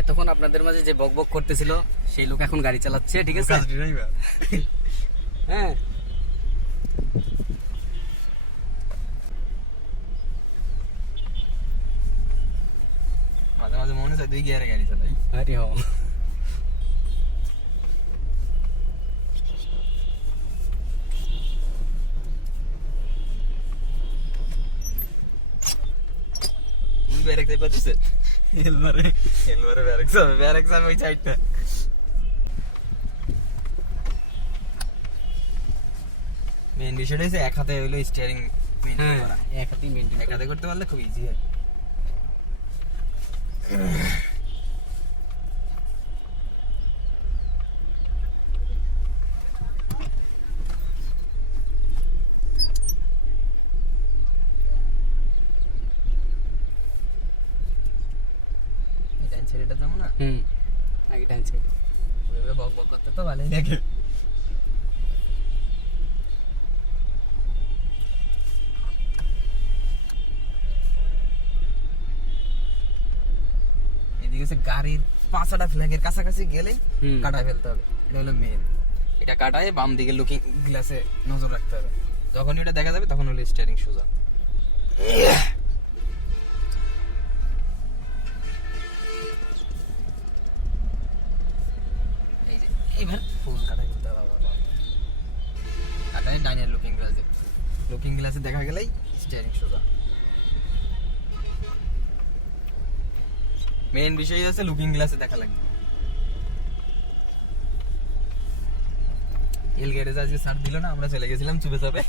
এতক্ষণ আপনাদের মাঝে যে বক বক করতেছিল সেই লোক এখন গাড়ি চালাচ্ছে, ঠিক আছে? হ্যাঁ, মাঝে মাঝে মনে হয় 2 গিয়ারে গাড়ি চালাই। আরে হ, তুমি ব্যারেক যাই পাচ্ছেন? এলবারে ব্যারেক যাবে ওই সাইডটা। মেইন বিষয়টা হচ্ছে এক হাতে হইলো স্টিয়ারিং মেইনটেইন হ্যাঁ, করা। এক হাতেই মেনটেন এক হাতে করতে পারলে খুব ইজি হয়। ডান সাইডটা যাবো না, আগে টানছে। ওইভাবে বক বক করতে তো ভালোই লাগে। এদিকে হচ্ছে গাড়ির পাঁচটা ফ্ল্যাগের কাছাকাছি গেলেই কাটায় ফেলতে হবে, এটা হলো মেন। এটা কাটায় বাম দিকে লুকিং গ্লাসে নজর রাখতে হবে, যখন এটা দেখা যাবে তখন হলো স্টিয়ারিং সোজা। এই যে এবার ফুল কাটায় ফেলতে হবে, আবার কাটায় ডাইনের লুকিং গ্লাস দেখবে, লুকিং গ্লাসে দেখা গেলেই স্টিয়ারিং সোজা। মেইন বিষয় হচ্ছে লুকিং গ্লাসে দেখা লাগবে। এল গ্যারেজ আজকে ছাড় দিল না, আমরা চলে গেছিলাম চুপে চাপে।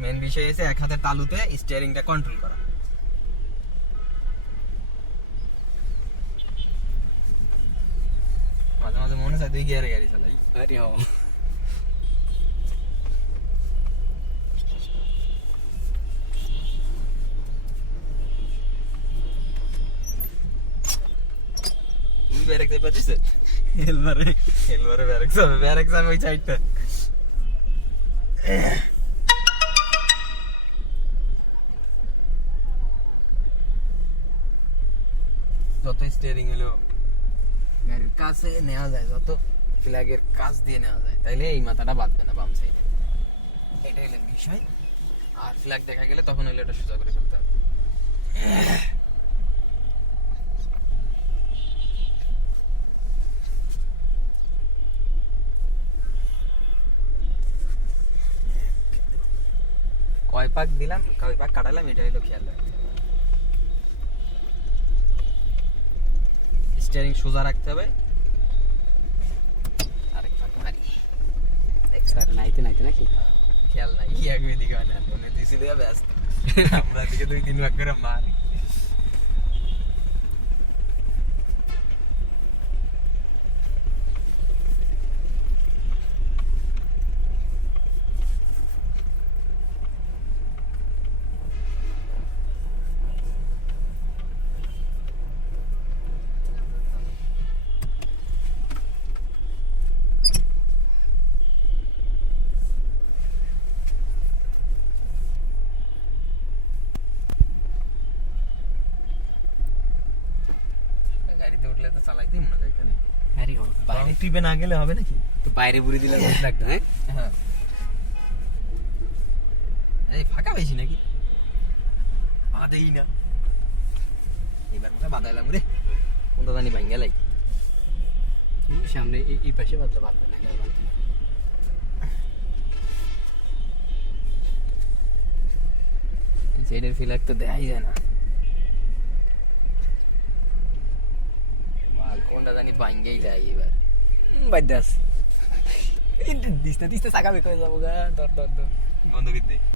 মেইন বিষয় হচ্ছে এক হাতে তালুতে স্টিয়ারিংটা কন্ট্রোল করা। মাঝে মাঝে মনে হয় 2 গিয়ারে গাড়ি চালাই। আরে হ, তুমি ব্যারেক যাই পাচ্ছেন? এলবারে ব্যারেক যাবে ওই সাইডটা। যত স্টিয়ারিং হলো গাড়ির কাছে নেওয়া যায়, যত ফ্ল্যাগের কাছ দিয়ে নেওয়া যায়, তাইলে এই মাথাটা বাঁধবে না বাম সাইডে, এটাই হলো বিষয়। আর ফ্ল্যাগ দেখা গেলে তখন হলো এটা সোজা করে করতে হবে। কয় পাক দিলাম, কয় পাক কাটালাম, এটা হলো খেয়াল রাখতে হবে। স্টিয়ারিং সোজা রাখতে হবে। আরেক পাক মারি, স্যার নাইতে নাইতে নাকি? খেয়াল নাই এক দিকে হয় না, মনে দিছিল ব্যস্ত, আমরা দিকে 2-3 পাক করে মারি। গাড়িতে উঠলে তো চালাইতেই মনে হয় এখানে। আরে হ, বাইরে ট্রিপে না গেলে হবে নাকি? তো বাইরে বুড়ি দিলে ভালো লাগতো। হ্যাঁ, হ্যাঁ, এই ফাঁকা বেশি নাকি? বাঁধেই না, এবার মনে বাঁধাইলাম রে, কোনটা জানি ভাঙ্গা লাই। সামনে এই পাশে বাদলে পারবে না, এখানে বাঁধতে না। সাইডের ফ্ল্যাগ তো দেখাই যায় না, কোনটা জানি ভাঙ্গেই যায় এবার। বাদ দাস, দিস্তে দিস্তে চাকা বের করে যাবো গা, ধর ধর ধর। বন্ধ করে দে।